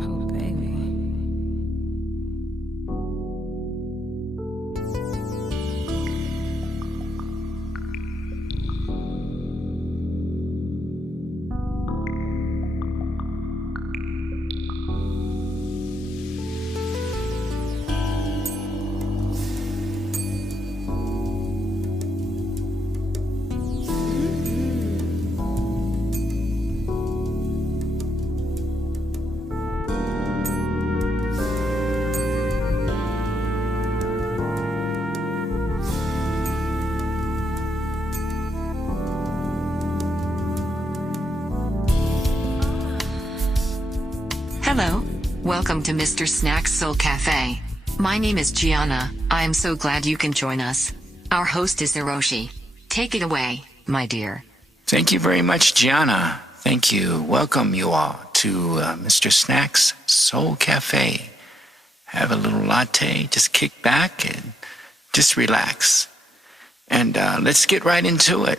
Oh, baby. Hello. Welcome to MR.SNACKS Soul Cafe. My name is Gianna. I am so glad you can join us. Our host is Hiroshi. Take it away, my dear. Thank you very much, Gianna. Thank you. Welcome you all to MR.SNACKS Soul Cafe. Have a little latte, just kick back and just relax. And let's get right into it.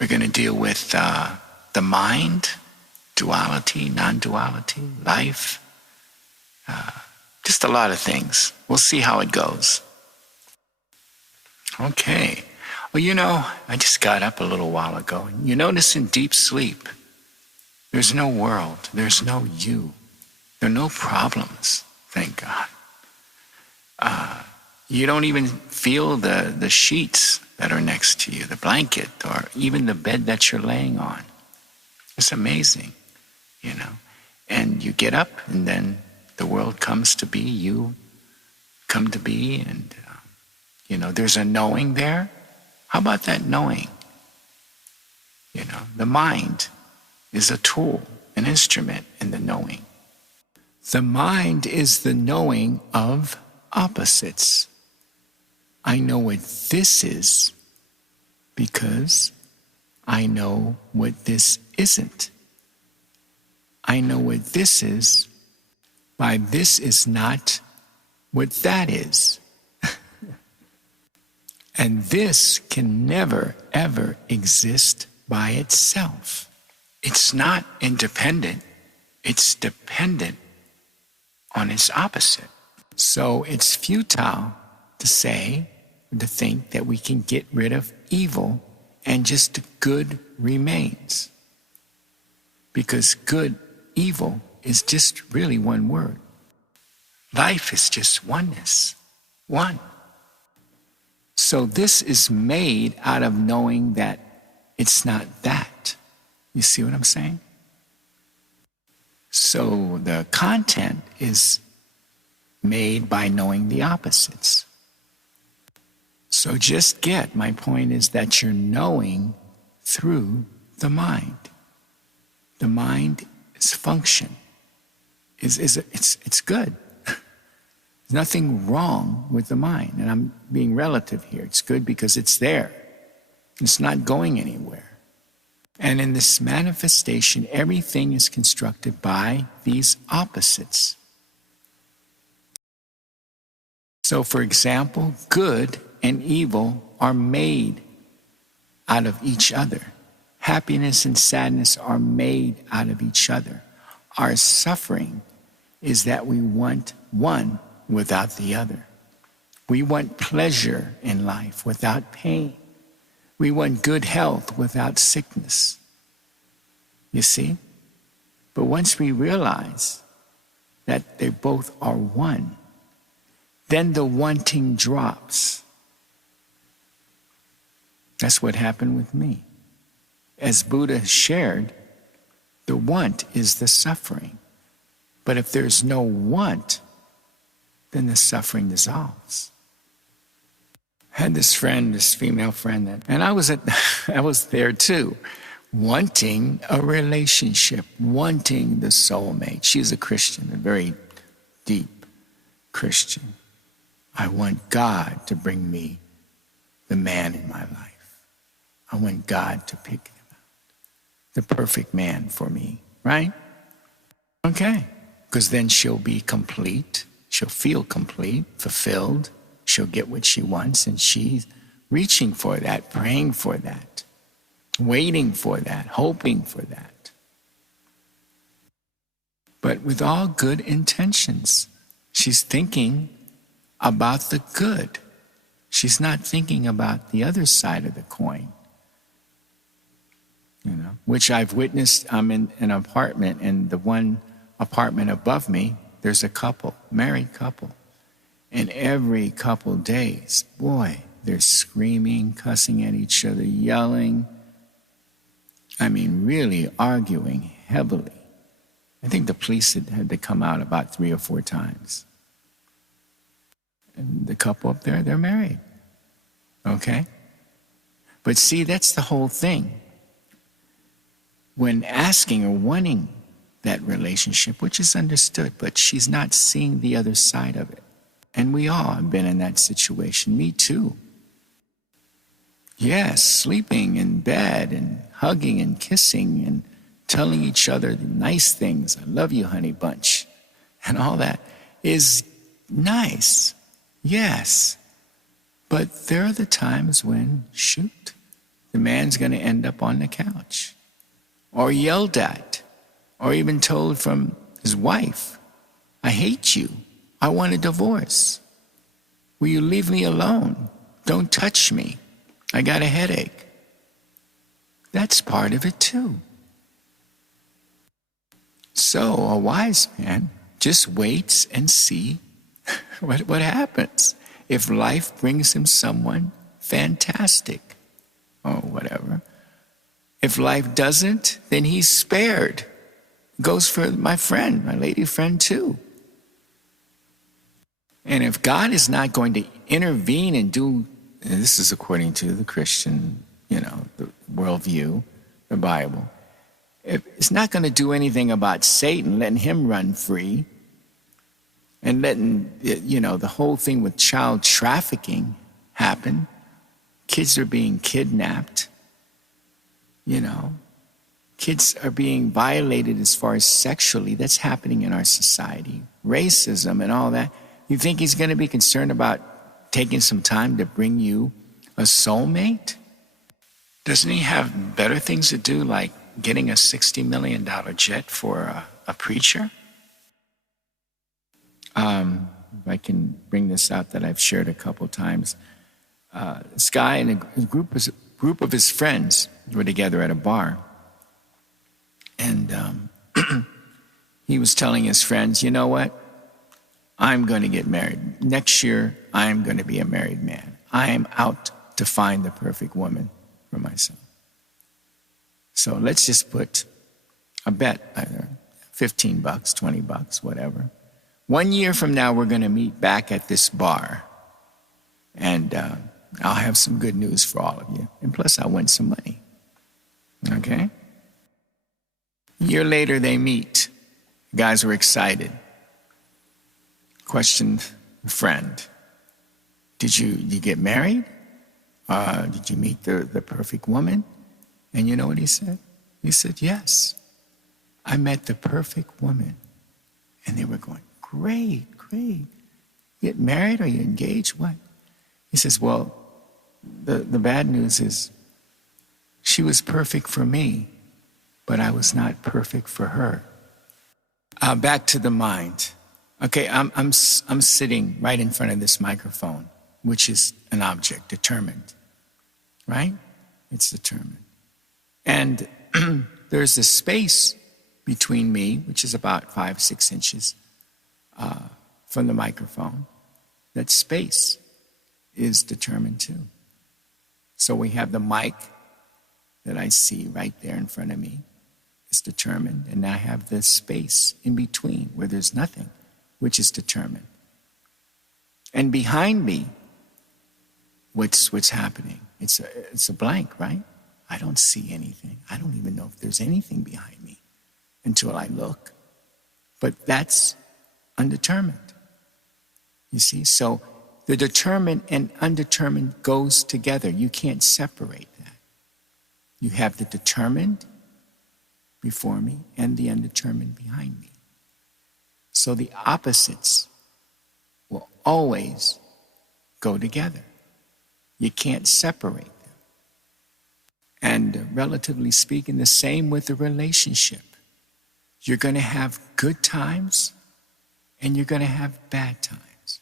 We're going to deal with the mind, duality, non-duality, life, just a lot of things. We'll see how it goes. Okay. Well, I just got up a little while ago. And you notice in deep sleep, there's no world. There's no you. There are no problems, thank God. You don't even feel the sheets that are next to you, the blanket, or even the bed that you're laying on. It's amazing. And you get up and then the world comes to be, you come to be, and, there's a knowing there. How about that knowing? The mind is a tool, an instrument in the knowing. The mind is the knowing of opposites. I know what this is because I know what this isn't. I know what this is by this is not what that is. And this can never, ever exist by itself. It's not independent. It's dependent on its opposite. So it's futile to say, to think that we can get rid of evil and just good remains. Because evil is just really one word. Life is just oneness. One. So this is made out of knowing that it's not that. You see what I'm saying? So the content is made by knowing the opposites. So my point is that you're knowing through the mind. The mind is function. It's good. There's nothing wrong with the mind. And I'm being relative here. It's good because it's there. It's not going anywhere. And in this manifestation, everything is constructed by these opposites. So, for example, good and evil are made out of each other. Happiness and sadness are made out of each other. Our suffering is that we want one without the other. We want pleasure in life without pain. We want good health without sickness. You see? But once we realize that they both are one, then the wanting drops. That's what happened with me. As Buddha shared, the want is the suffering. But if there's no want, then the suffering dissolves. I had this female friend, and I was there too, wanting a relationship, wanting the soulmate. She's a Christian, a very deep Christian. I want God to bring me the man in my life. I want God to pick him out, the perfect man for me, right? Okay, because then she'll be complete. She'll feel complete, fulfilled. She'll get what she wants, and she's reaching for that, praying for that, waiting for that, hoping for that. but with all good intentions. She's thinking about the good. She's not thinking about the other side of the coin. Which I've witnessed. I'm in an apartment, and the one apartment above me, there's a couple, married couple. And every couple days, boy, they're screaming, cussing at each other, yelling. I mean, really arguing heavily. I think the police had to come out about 3 or 4 times. And the couple up there, they're married. Okay? But see, that's the whole thing. When asking or wanting that relationship, which is understood, but she's not seeing the other side of it. And we all have been in that situation. Me too. Yes, sleeping in bed and hugging and kissing and telling each other the nice things. I love you, honey bunch. And all that is nice. Yes. But there are the times when, shoot, the man's going to end up on the couch. Or yelled at. Or even told from his wife, I hate you. I want a divorce. Will you leave me alone? Don't touch me. I got a headache. That's part of it too. So a wise man just waits and see what happens. If life brings him someone fantastic or whatever. If life doesn't, then he's spared. Goes for my friend, my lady friend too. And if God is not going to intervene and do, and this is according to the Christian, the worldview, the Bible, if it's not going to do anything about Satan, letting him run free, and letting, the whole thing with child trafficking happen, kids are being kidnapped, kids are being violated as far as sexually, that's happening in our society, racism and all that. You think he's going to be concerned about taking some time to bring you a soulmate? Doesn't he have better things to do, like getting a $60 million jet for a preacher? If I can bring this out that I've shared a couple times. This guy and a group of his friends were together at a bar. And he was telling his friends, you know what? I'm going to get married. Next year, I'm going to be a married man. I am out to find the perfect woman for myself. So let's just put a bet, either $15, $20, whatever. 1 year from now, we're going to meet back at this bar. And I'll have some good news for all of you. And plus, I'll win some money. Okay? A year later, they meet. The guys were excited. Questioned a friend, did you get married? Did you meet the perfect woman? And you know what he said? He said, yes, I met the perfect woman. And they were going, great. You get married? Are you engaged? What? He says, well, the bad news is she was perfect for me, but I was not perfect for her. Back to the mind. Okay, I'm sitting right in front of this microphone, which is an object, determined, right? It's determined. And there's a space between me, which is about 5-6 inches from the microphone. That space is determined too. So we have the mic that I see right there in front of me. It's determined. And I have this space in between where there's nothing, which is determined. And behind me, what's happening? It's a blank, right? I don't see anything. I don't even know if there's anything behind me until I look. But that's undetermined. You see? So the determined and undetermined goes together. You can't separate that. You have the determined before me and the undetermined behind me. So the opposites will always go together. You can't separate them. And relatively speaking, the same with the relationship. You're going to have good times and you're going to have bad times.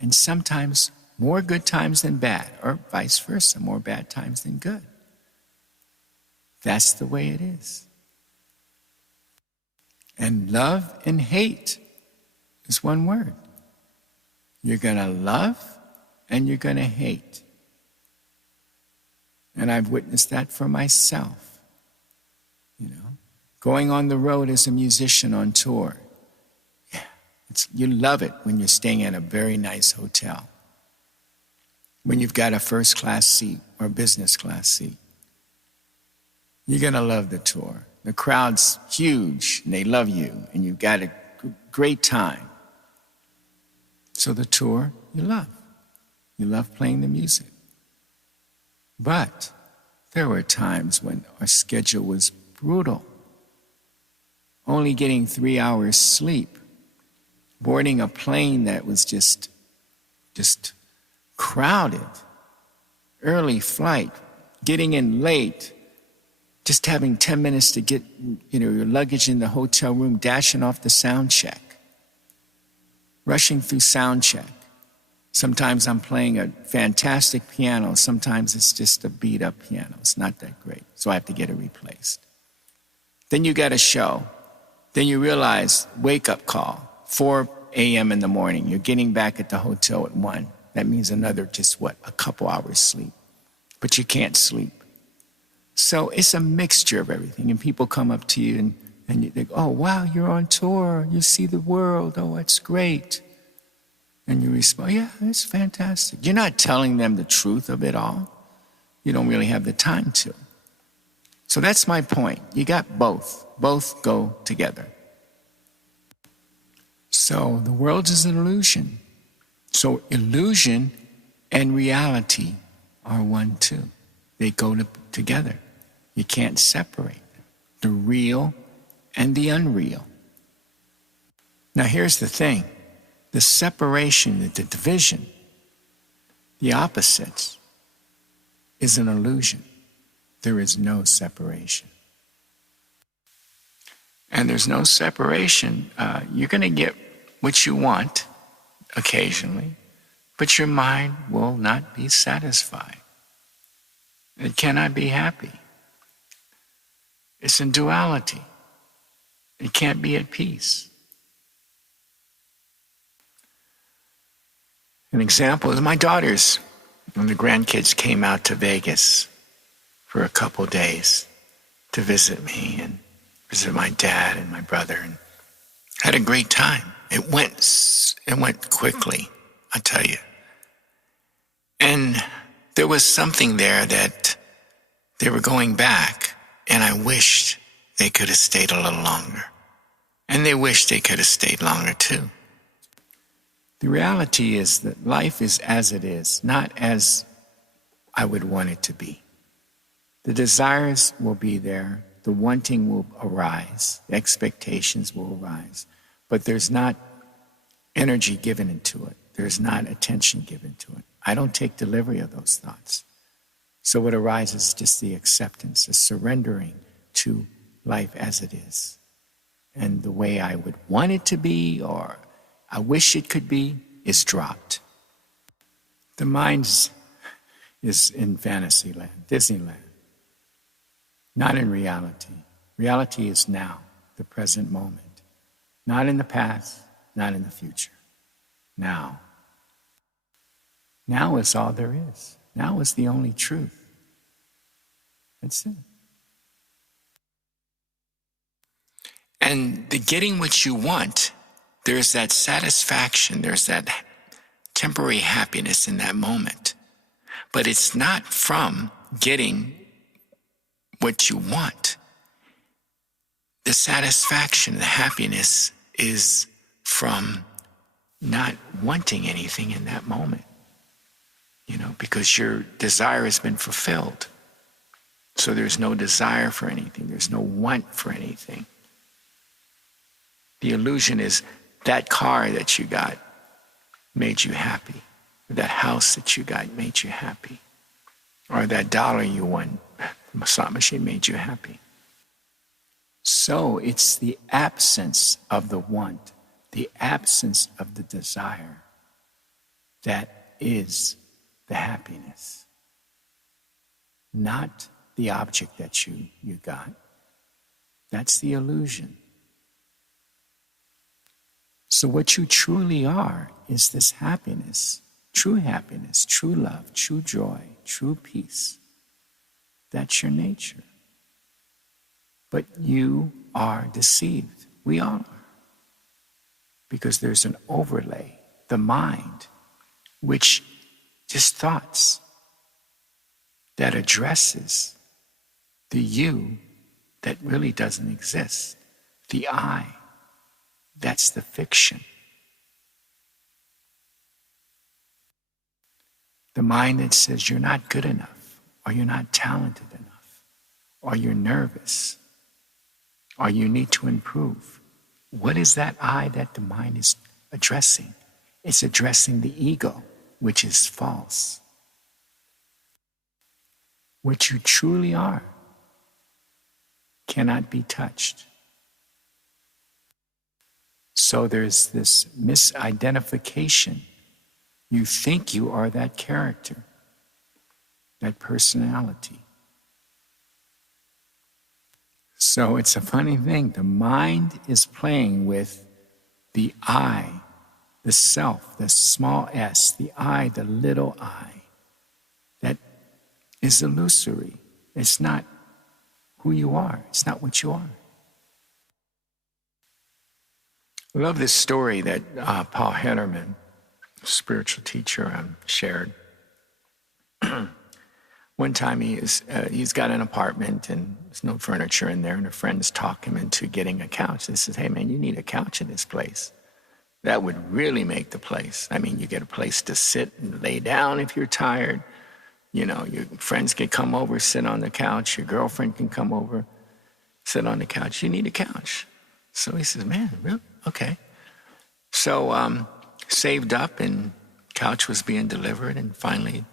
And sometimes more good times than bad, or vice versa, more bad times than good. That's the way it is. And love and hate is one word. You're going to love and you're going to hate. And I've witnessed that for myself. Going on the road as a musician on tour. You love it when you're staying at a very nice hotel. When you've got a first class seat or business class seat. You're going to love the tour. The crowd's huge and they love you and you've got a great time. So the tour, you love. You love playing the music. But there were times when our schedule was brutal. Only getting 3 hours sleep. Boarding a plane that was just crowded. Early flight. Getting in late. Just having 10 minutes to get your luggage in the hotel room, dashing off the sound check. Rushing through sound check. Sometimes I'm playing a fantastic piano. Sometimes it's just a beat-up piano. It's not that great, so I have to get it replaced. Then you got a show. Then you realize, wake-up call, 4 a.m. in the morning. You're getting back at the hotel at 1. That means another a couple hours sleep. But you can't sleep. So it's a mixture of everything. And people come up to you and you think, oh, wow, you're on tour. You see the world. Oh, it's great. And you respond, yeah, it's fantastic. You're not telling them the truth of it all. You don't really have the time to. So that's my point. You got both. Both go together. So the world is an illusion. So illusion and reality are one too. They go together. You can't separate them. The real and the unreal. Now here's the thing. The separation, the division, the opposites, is an illusion. There is no separation. And there's no separation. You're going to get what you want occasionally, but your mind will not be satisfied. It cannot be happy. It's in duality. It can't be at peace. An example is my daughters, when the grandkids came out to Vegas for a couple days to visit me and visit my dad and my brother, and had a great time. It went quickly, I tell you. And there was something there that they were going back, and I wished they could have stayed a little longer. And they wished they could have stayed longer too. The reality is that life is as it is, not as I would want it to be. The desires will be there, the wanting will arise, the expectations will arise, but there's not energy given into it. There's not attention given to it. I don't take delivery of those thoughts. So what arises is just the acceptance, the surrendering to life as it is. And the way I would want it to be, or I wish it could be, is dropped. The mind is in fantasy land, Disneyland, not in reality. Reality is now, the present moment. Not in the past, not in the future. Now. Now is all there is. Now is the only truth. That's it. And the getting what you want, there's that satisfaction, there's that temporary happiness in that moment. But it's not from getting what you want. The satisfaction, the happiness is from not wanting anything in that moment. Because your desire has been fulfilled. So there's no desire for anything. There's no want for anything. The illusion is that car that you got made you happy. Or that house that you got made you happy. Or that dollar you won, the slot machine made you happy. So it's the absence of the want, the absence of the desire, that is the happiness. Not the object that you got. That's the illusion. So what you truly are is this happiness, true love, true joy, true peace. That's your nature. But you are deceived. We all are. Because there's an overlay, the mind, which just thoughts that addresses the you that really doesn't exist, the I. That's the fiction. The mind that says you're not good enough, or you're not talented enough, or you're nervous, or you need to improve. What is that I that the mind is addressing? It's addressing the ego, which is false. What you truly are cannot be touched. So there's this misidentification. You think you are that character, that personality. So it's a funny thing. The mind is playing with the I, the self, the small s, the I, the little I. That is illusory. It's not who you are. It's not what you are. I love this story that Paul Hennerman, spiritual teacher, shared. One time he's got an apartment and there's no furniture in there, and a friend's talked him into getting a couch. They says, hey man, you need a couch in this place. That would really make the place. I mean, you get a place to sit and lay down if you're tired. You know, your friends can come over, sit on the couch. Your girlfriend can come over, sit on the couch. You need a couch. So he says, man, really? Okay. So saved up, and couch was being delivered, and finally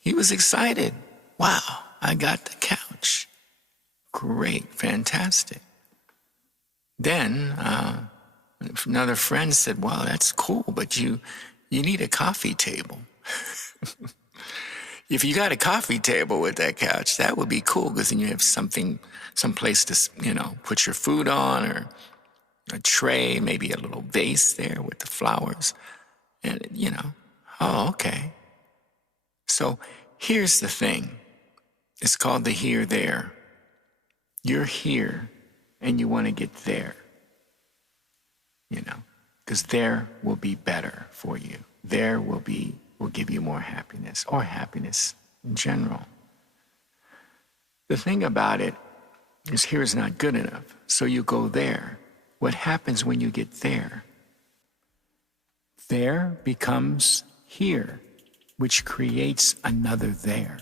he was excited. Wow, I got the couch. Great, fantastic. Then another friend said, wow, that's cool, but you need a coffee table. If you got a coffee table with that couch, that would be cool, because then you have some place to, put your food on, or a tray, maybe a little vase there with the flowers. And, oh, okay. So here's the thing. It's called the here-there. You're here, and you want to get there, because there will be better for you. There will give you more happiness, or happiness in general. The thing about it is, here is not good enough, so you go there. What happens when you get there? There becomes here, which creates another there.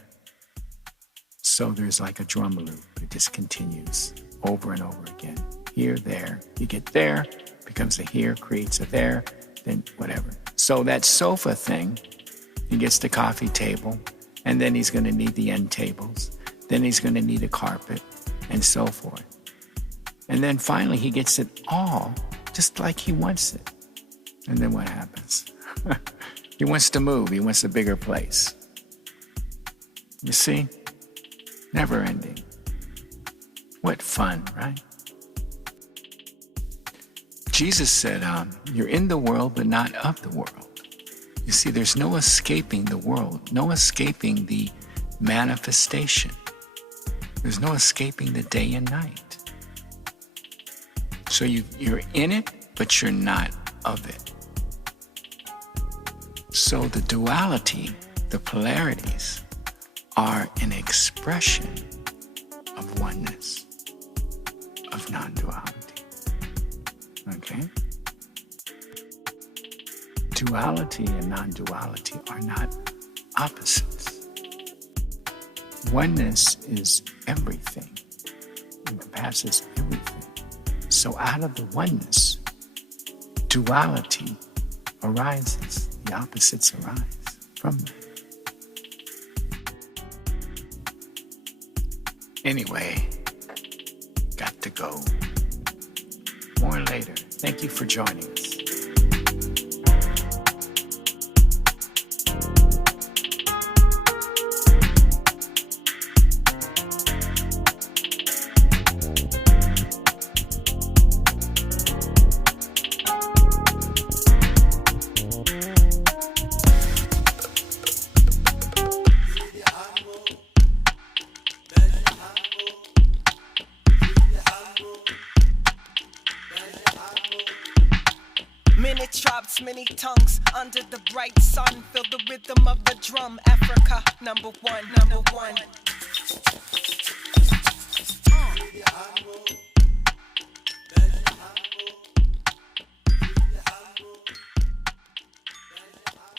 So there's like a drum loop. It just continues over and over again. Here, there. You get there, becomes a here, creates a there, then whatever. So that sofa thing, he gets the coffee table, and then he's going to need the end tables. Then he's going to need a carpet, and so forth. And then finally he gets it all just like he wants it. And then what happens? He wants to move. He wants a bigger place. You see? Never ending. What fun, right? Jesus said, you're in the world, but not of the world. You see, there's no escaping the world, no escaping the manifestation. There's no escaping the day and night. So you're in it, but you're not of it. So the duality, the polarities, are an expression of oneness, of non-duality. Okay? Duality and non-duality are not opposites. Oneness is everything, encompasses everything. So out of the oneness, duality arises. The opposites arise from them. Anyway, got to go. More later. Thank you for joining us. Minute drops, many tongues under the bright sun. Feel the rhythm of the drum. Africa, number one, number one.